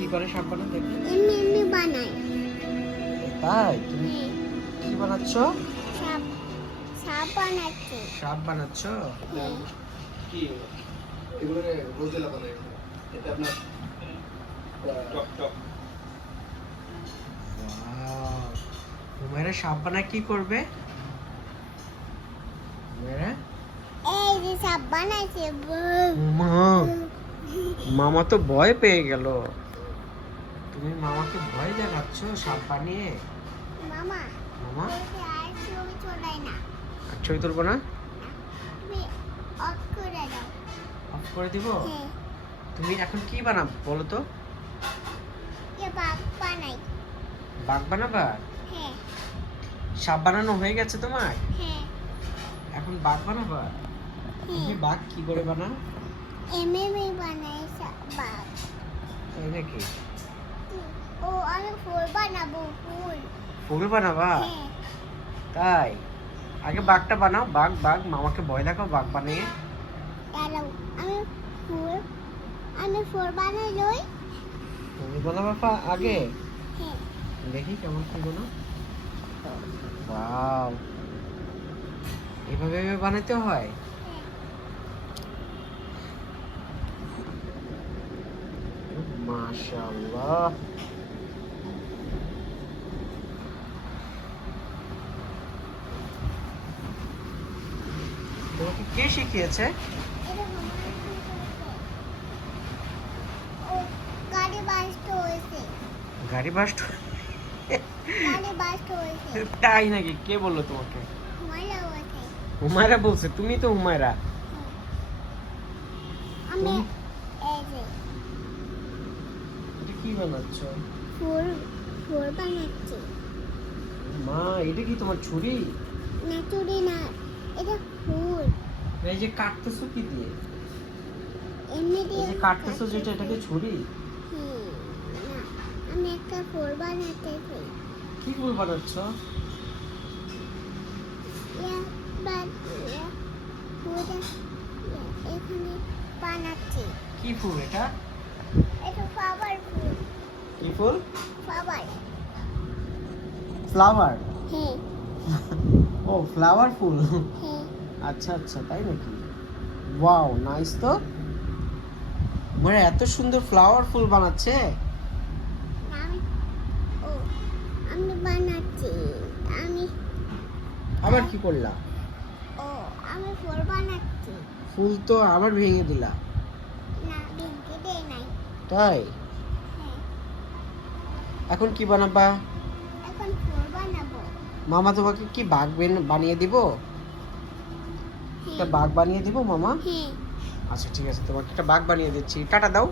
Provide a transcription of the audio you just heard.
কি করে সাপ বানাও দেখি। এমনি এমনি বানাই। তাই তুমি কি বানাচ্ছ? সাপ সাপ বানাচ্ছি। সাপ বানাচ্ছ? হ্যাঁ। কি এগুলো রোজেলা বানাই এটা আপনার টক টক ওয়াও, হুমায়রা সাপ বানায় কি করবে? হুমায়রা, এই যে সাপ বানাইছে। মা, মামা তো ভয় পেয়ে গেল। তুমি মামাকে ভয় দেখাচ্ছ সাপ বানিয়ে? মামা মামা ওকে আর ছবি তোলাই না। আর ছবি তুলবো না? তুমি অফ করে দাও। অফ করে দিব? হ্যাঁ। তুমি এখন কি বানাবো বলো তো? এ বাঘ বানাই। বাঘ বানাবা? হ্যাঁ সাপ বানানো হয়ে গেছে তোমার? হ্যাঁ এখন বাঘ বানাবা? তুমি হ্যাঁ। বাঘ কি করে বানাও? এমএমএ বানাই বাঘ। তাই নাকি? ও আমি ফুল বানাবো ফুল। ফুল বানাবা? হ্যাঁ। তাই আগে বাঘটা বানাও। বাঘ বাঘ মামাকে ভয় দেখাও বাঘ বানিয়ে। দাঁড়াও ফুল আমি ফুল বানাই লই। তুমি বানাবা আগে? হ্যাঁ। দেখি কেমন ফুল বানাও। ওয়াও, এভাবে এভাবে বানাইতে হয়? হ্যাঁ। মাশাআল্লাহ। তোমাকে কে শিখিয়েছে? এটা আমার কি হয়েছে? ও গাড়ি বাস্ট হয়েছে। গাড়ি বাস্ট? গাড়ি বাস্ট হয়েছে। তাই নাকি? কে বললো তোমাকে? মজা হয়েছে। হুমায়রা বলছে? তুমি তো হুমায়রা। আমি তুমি- এই যে এটা কি বানাচ্ছ? ফুল ফুল বানাচ্ছি। মা, এটা কি তোমার ছুরি? না চুরি না, এটা ফুল। এই যে কাটতেছো কি দিয়ে? এমনি এই দিয়ে যে কাটতেছো যেটা, এটাকে ছুরি? হুম, না আমি একটা ফুল বানাতেছি। কি ফুল বানাচ্ছ? ফুলটা এখানে বানাচ্ছি। কি ফুল এটা? এটা ফ্লাওয়ার ফুল। কি ফুল? ফ্লাওয়ার। ফ্লাওয়ার? হ্যাঁ ও, ফ্লাওয়ার ফুল। হ্যাঁ। আচ্ছা আচ্ছা, তাই নাকি? ওয়াও, নাইস তো। মানে এত সুন্দর ফ্লাওয়ার ফুল বানাচ্ছে। আমি ও আমি বানাচ্ছি। আমি আবার কি করলা? ও আমি ফুল বানাচ্ছি। ফুল তো আবার ভেঙে দিলা। না ভেঙে দেয় নাই। তাই? হ্যাঁ এখন কি বানাবা? এখন ফুল বানাবো। মামা তোমাকে কি বাঘ বানিয়ে দিব? একটা হ্যাঁ বাঘ বানিয়ে দিব মামা? হ্যাঁ। আচ্ছা ঠিক আছে, তোমাকে একটা বাঘ বানিয়ে দিচ্ছি। টাটা দাও।